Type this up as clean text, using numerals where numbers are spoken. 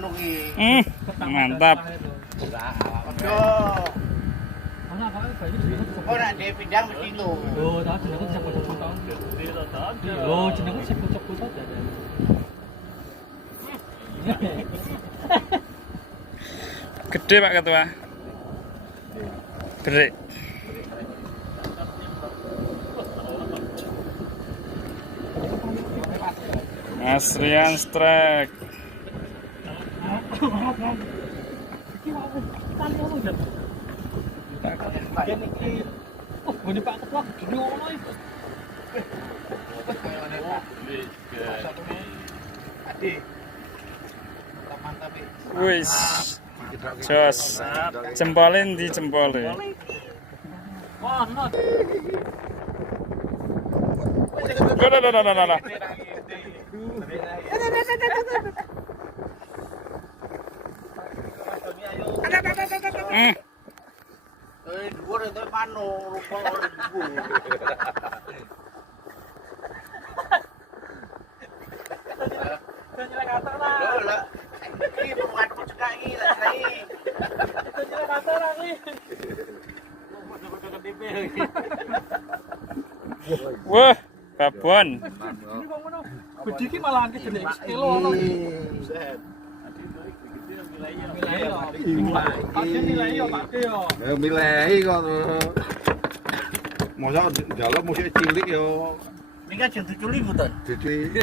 anu ki. Mantap. Yo. Kok nek dhewe pindang mesti lho. Oh, dah jenengku bisa kocok tau. Oh, jenengku bisa kocok aja. Gede Pak Ketua. Berik. Mas Rian Strike. Oh, gini Pak Ketua, gini ngono iki. Adi. Mantap iki. Wis. Jos. Jempolin di jempolnya. Wah, no. Nah. Dhuwur itu mano rupa dhuwur. Nyelek kantor lah. Lho lah. Iki bukan cekak iki lah iki. Itu nyelek kantor lagi. Wah, babon. Ini kok ngono. Gede iki malahan ki jenenge kilo ono. Buset. Pakde nilai yo, pakde yo. Ya milehi kok. Masa njaluk musik cilik yo. Ini kan jeng 7.000 ton. Jadi